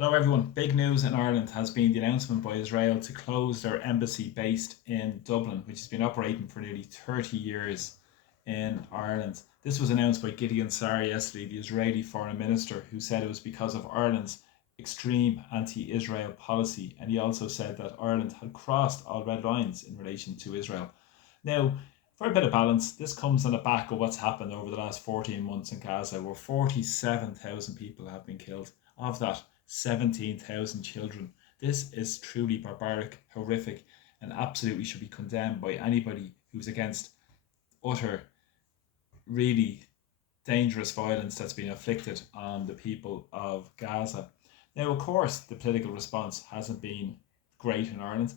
Hello everyone. Big news in Ireland has been the announcement by Israel to close their embassy based in Dublin, which has been operating for nearly 30 years in Ireland. This was announced by Gideon Sar yesterday, the Israeli foreign minister, who said it was because of Ireland's extreme anti-Israel policy, and he also said that Ireland had crossed all red lines in relation to Israel. Now, for a bit of balance, this comes on the back of what's happened over the last 14 months in Gaza, where 47,000 people have been killed. Of that, 17,000 children. This is truly barbaric, horrific, and absolutely should be condemned by anybody who's against utter, really dangerous violence that's been inflicted on the people of Gaza. Now, of course, the political response hasn't been great in Ireland.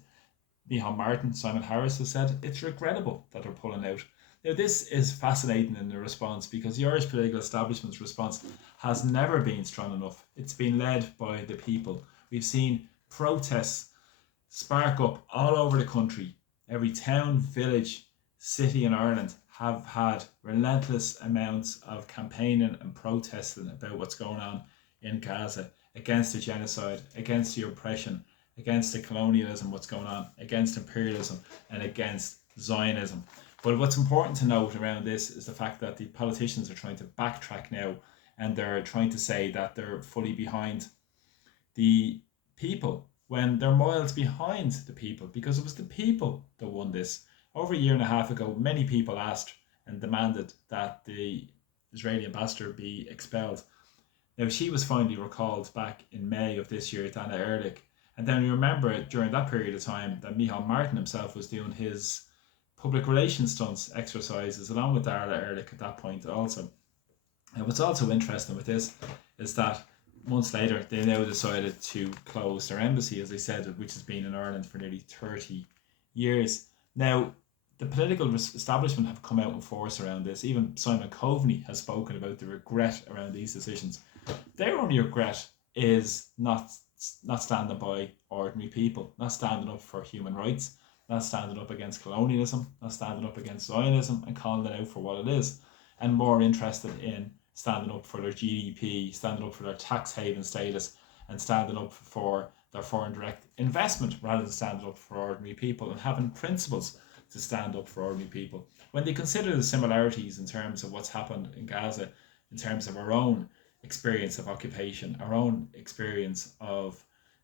Micheál Martin, Simon Harris has said it's regrettable that they're pulling out. Now, this is fascinating in the response because the Irish political establishment's response has never been strong enough. It's been led by the people. We've seen protests spark up all over the country. Every town, village, city in Ireland have had relentless amounts of campaigning and protesting about what's going on in Gaza, against the genocide, against the oppression, against the colonialism, what's going on, against imperialism, and against Zionism. But what's important to note around this is the fact that the politicians are trying to backtrack now, and they're trying to say that they're fully behind the people when they're miles behind the people, because it was the people that won this. Over a year and a half ago, many people asked and demanded that the Israeli ambassador be expelled. Now, she was finally recalled back in May of this year, Dana Ehrlich. And then you remember during that period of time that Micheál Martin himself was doing his public relations stunts exercises along with Darla Ehrlich at that point also. And what's also interesting with this is that months later they now decided to close their embassy, as I said, which has been in Ireland for nearly 30 years. Now, the political establishment have come out in force around this. Even Simon Coveney has spoken about the regret around these decisions. Their only regret is not standing by ordinary people, not standing up for human rights, not standing up against colonialism, not standing up against Zionism and calling it out for what it is, and more interested in standing up for their GDP, standing up for their tax haven status, and standing up for their foreign direct investment rather than standing up for ordinary people and having principles to stand up for ordinary people. When they consider the similarities in terms of what's happened in Gaza, in terms of our own experience of occupation, our own experience of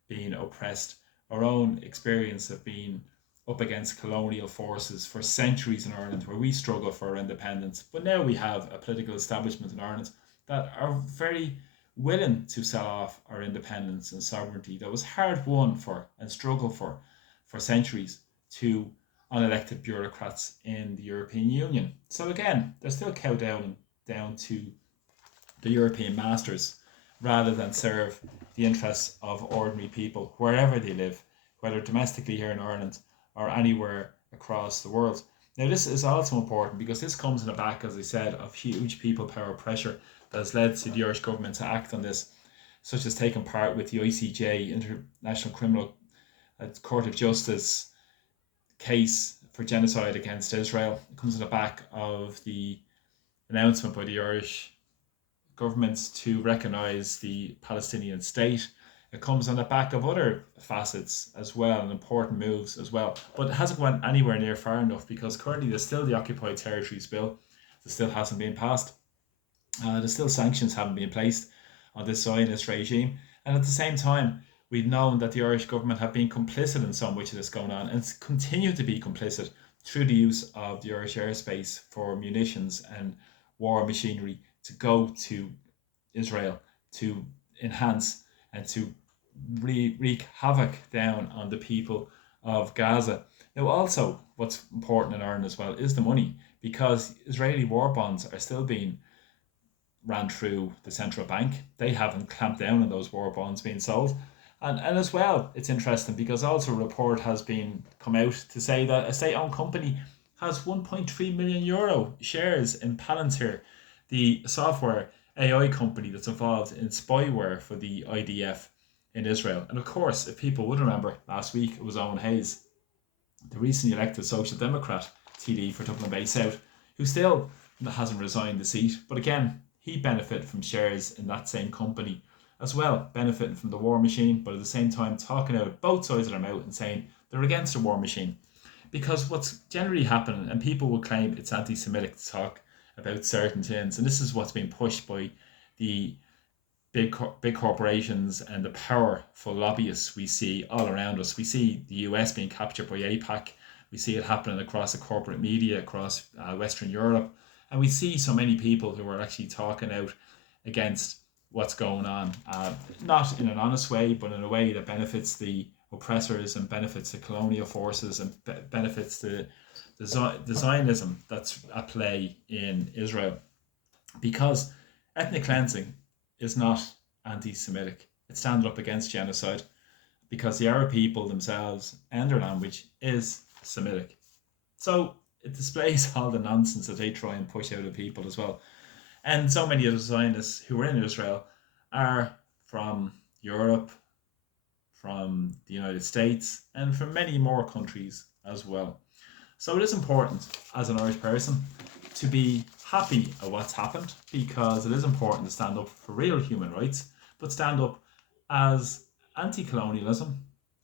being oppressed, our own experience of being up against colonial forces for centuries in Ireland, where we struggle for our independence. But now we have a political establishment in Ireland that are very willing to sell off our independence and sovereignty that was hard won for and struggled for centuries to unelected bureaucrats in the European Union. So again, they're still kowtowing down to the European masters rather than serve the interests of ordinary people wherever they live, whether domestically here in Ireland or anywhere across the world. Now, this is also important because this comes in the back, as I said, of huge people power pressure that has led to the Irish government to act on this, such as taking part with the ICJ, International Criminal Court of Justice case for genocide against Israel. It comes in the back of the announcement by the Irish governments to recognise the Palestinian state. It comes on the back of other facets as well and important moves as well. But it hasn't gone anywhere near far enough because currently there's still the Occupied Territories Bill that still hasn't been passed. There's still sanctions haven't been placed on this Zionist regime. And at the same time, we've known that the Irish government have been complicit in so much of this going on and continue to be complicit through the use of the Irish airspace for munitions and war machinery to go to Israel to enhance and to wreak havoc down on the people of Gaza. Now, also, what's important in Ireland as well is the money, because Israeli war bonds are still being ran through the central bank. They haven't clamped down on those war bonds being sold. And as well, it's interesting because also a report has been come out to say that a state-owned company has 1.3 million euro shares in Palantir, the software AI company that's involved in spyware for the IDF in Israel. And of course, if people would remember, last week it was Owen Hayes, the recently elected Social Democrat TD for Dublin Bay South, who still hasn't resigned the seat. But again, he benefited from shares in that same company as well, benefiting from the war machine, but at the same time talking out both sides of their mouth and saying they're against the war machine. Because what's generally happening, and people will claim it's anti-Semitic to talk about certain things, and this is what's being pushed by the big corporations and the powerful lobbyists we see all around us. We see the US being captured by APAC. We see it happening across the corporate media across Western Europe, and we see so many people who are actually talking out against what's going on, not in an honest way, but in a way that benefits the oppressors and benefits the colonial forces and benefits the Zionism that's at play in Israel. Because ethnic cleansing is not anti-Semitic. It's standing up against genocide because the Arab people themselves and their language is Semitic. So it displays all the nonsense that they try and push out of people as well. And so many of the Zionists who are in Israel are from Europe, from the United States, and from many more countries as well. So it is important as an Irish person to be happy at what's happened, because it is important to stand up for real human rights, but stand up as anti-colonialism,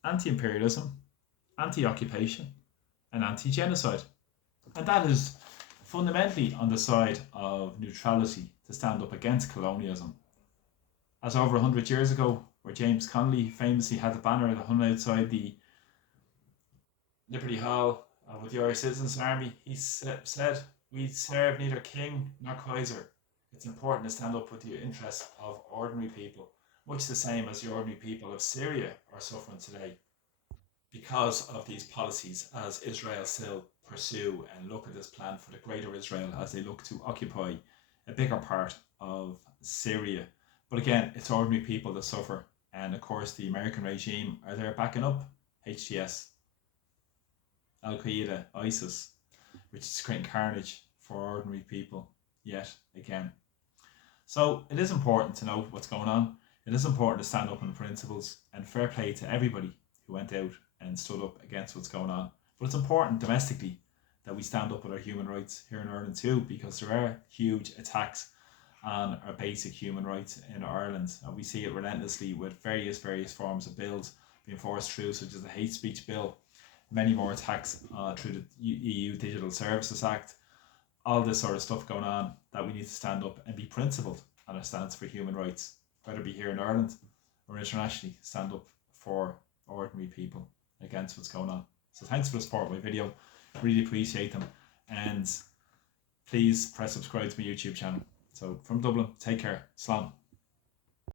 anti-imperialism, anti-occupation, and anti-genocide. And that is fundamentally on the side of neutrality, to stand up against colonialism. As over 100 years ago, where James Connolly famously had the banner that hung outside the Liberty Hall with the Irish Citizens Army, he said, "We serve neither king nor Kaiser. It's important to stand up with the interests of ordinary people, much the same as the ordinary people of Syria are suffering today because of these policies, as Israel still pursue and look at this plan for the greater Israel as they look to occupy a bigger part of Syria. But again, it's ordinary people that suffer. And of course, the American regime are there backing up HTS, Al Qaeda, ISIS, which is creating carnage for ordinary people yet again. So it is important to know what's going on. It is important to stand up on principles, and fair play to everybody who went out and stood up against what's going on. But it's important domestically that we stand up with our human rights here in Ireland too, because there are huge attacks on our basic human rights in Ireland, and we see it relentlessly with various forms of bills being forced through, such as the hate speech bill, many more attacks through the EU Digital Services Act, all this sort of stuff going on, that we need to stand up and be principled on our stance for human rights, whether it be here in Ireland or internationally. Stand up for ordinary people against what's going on. So thanks for the support of my video, really appreciate them, and please press subscribe to my YouTube channel. So from Dublin, take care, Slán.